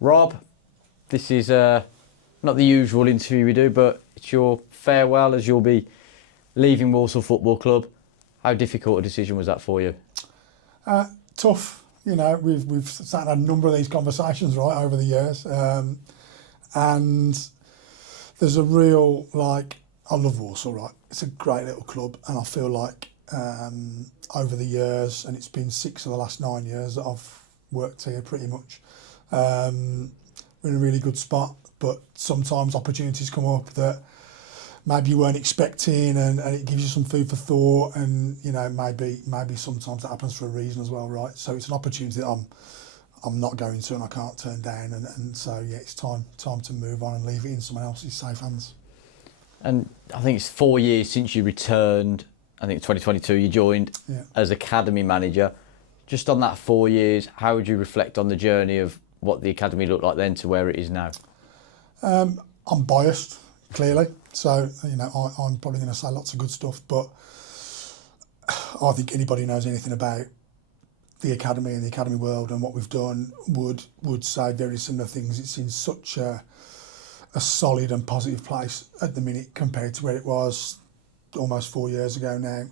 Rob, this is not the usual interview we do, but it's your farewell as you'll be leaving Walsall Football Club. How difficult a decision was that for you? Tough. You know, we've sat and had a number of these conversations right over the years, and there's a real I love Walsall, right? It's a great little club, and I feel like over the years, and it's been 6 of the last 9 years that I've worked here pretty much. We're in a really good spot, but sometimes opportunities come up that maybe you weren't expecting, and it gives you some food for thought, and you know maybe sometimes that happens for a reason as well, right? So it's an opportunity that I'm not going to and I can't turn down, and so yeah, it's time to move on and leave it in someone else's safe hands. And I think it's 4 years since you returned. I think 2022 you joined as academy manager. Just on that 4 years, how would you reflect on the journey of what the academy looked like then to where it is now? I'm biased, clearly, so you know I'm probably going to say lots of good stuff, but I think anybody who knows anything about the academy and the academy world and what we've done would say very similar things. It's in such a solid and positive place at the minute compared to where it was almost 4 years ago now.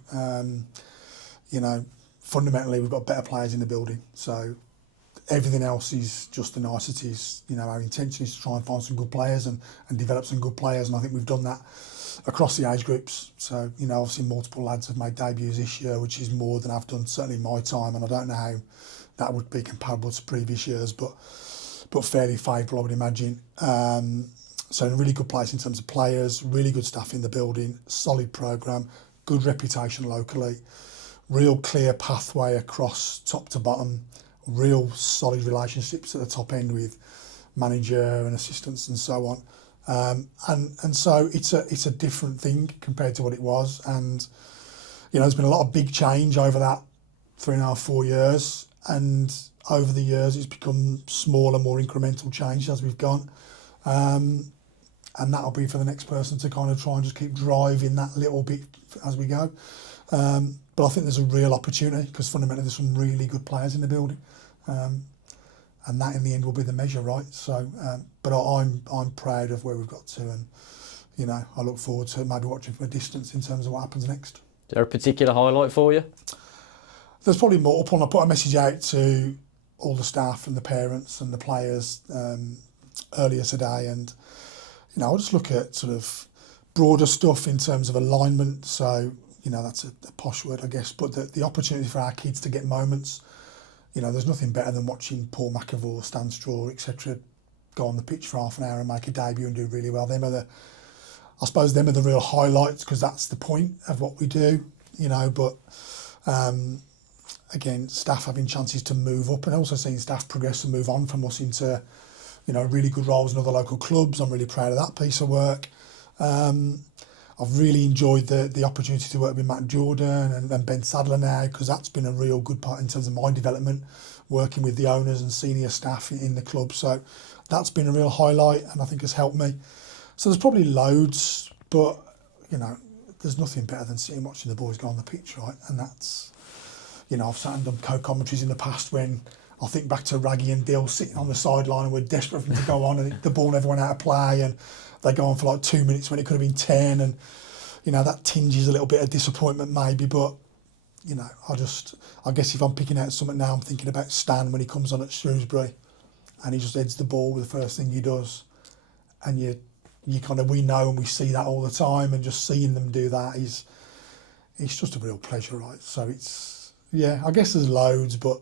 You know, fundamentally we've got better players in the building, so everything else is just the niceties. You know, our intention is to try and find some good players and develop some good players, and I think we've done that across the age groups. So, you know, obviously multiple lads have made debuts this year, which is more than I've done certainly in my time, and I don't know how that would be comparable to previous years, but fairly favourable, I would imagine. So in a really good place in terms of players, really good staff in the building, solid programme, good reputation locally, real clear pathway across top to bottom, real solid relationships at the top end with manager and assistants and so on. And so it's a different thing compared to what it was. And, you know, there's been a lot of big change over that 3.5, 4 years. And over the years, it's become smaller, more incremental change as we've gone. And that'll be for the next person to kind of try and just keep driving that little bit as we go. But I think there's a real opportunity because fundamentally there's some really good players in the building. And that in the end will be the measure, right? So, but I'm proud of where we've got to, and you know, I look forward to maybe watching from a distance in terms of what happens next. Is there a particular highlight for you? There's probably multiple, and I put a message out to all the staff and the parents and the players earlier today, and you know, I'll just look at sort of broader stuff in terms of alignment. So, you know, that's a posh word, I guess, but the opportunity for our kids to get moments. You know, there's nothing better than watching Paul McAvoy, Stan Straw, etc. go on the pitch for half an hour and make a debut and do really well. I suppose them are the real highlights because that's the point of what we do, you know. But again, staff having chances to move up and also seeing staff progress and move on from us into, you know, really good roles in other local clubs. I'm really proud of that piece of work. I've really enjoyed the opportunity to work with Matt Jordan and Ben Sadler now, because that's been a real good part in terms of my development, working with the owners and senior staff in the club. So that's been a real highlight and I think has helped me. So there's probably loads, but, you know, there's nothing better than sitting watching the boys go on the pitch, right? And that's, you know, I've sat and done co-commentaries in the past when I think back to Raggy and Dill sitting on the sideline and we're desperate for them to go on and the ball never went out of play and they go on for like 2 minutes when it could have been 10, and you know that tinges a little bit of disappointment maybe, but you know I guess if I'm picking out something now, I'm thinking about Stan when he comes on at Shrewsbury and he just heads the ball with the first thing he does, and you kind of, we know and we see that all the time, and just seeing them do that is it's just a real pleasure, right? So it's, yeah, I guess there's loads, but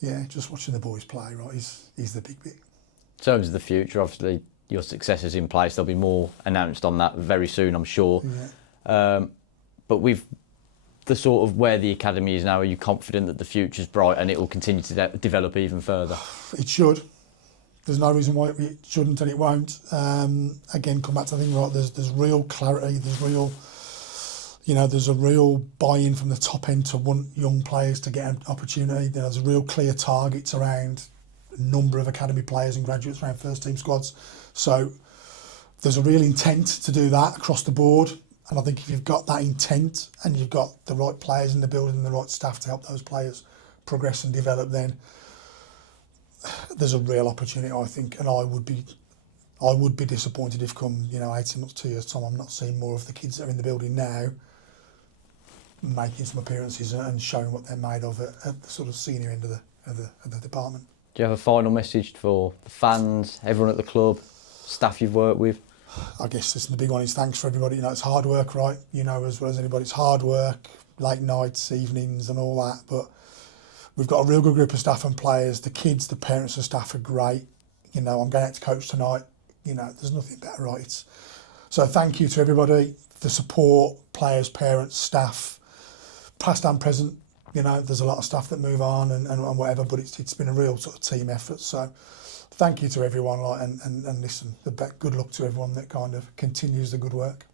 yeah, just watching the boys play, right, is the big bit. In terms of the future, obviously your successor's in place. There'll be more announced on that very soon, I'm sure. Yeah. But with the sort of where the academy is now, are you confident that the future's bright and it will continue to develop even further? It should. There's no reason why it shouldn't and it won't. Again, come back to the thing, right? There's real clarity. There's a real buy-in from the top end to want young players to get an opportunity. There's real clear targets around a number of academy players and graduates around first team squads. So there's a real intent to do that across the board. And I think if you've got that intent and you've got the right players in the building and the right staff to help those players progress and develop, then there's a real opportunity, I think, and I would be disappointed if come 18 months, 2 years time, I'm not seeing more of the kids that are in the building now making some appearances and showing what they're made of at the sort of senior end of the department. Do you have a final message for the fans, everyone at the club, staff you've worked with? I guess this is the big one, is thanks for everybody. It's hard work, right? As well as anybody, it's hard work, late nights, evenings and all that, but we've got a real good group of staff and players. The kids, the parents and staff are great. I'm going out to coach tonight. There's nothing better, right? So thank you to everybody, the support, players, parents, staff, past and present. There's a lot of staff that move on and whatever, but it's been a real sort of team effort. So thank you to everyone, and listen, good luck to everyone that kind of continues the good work.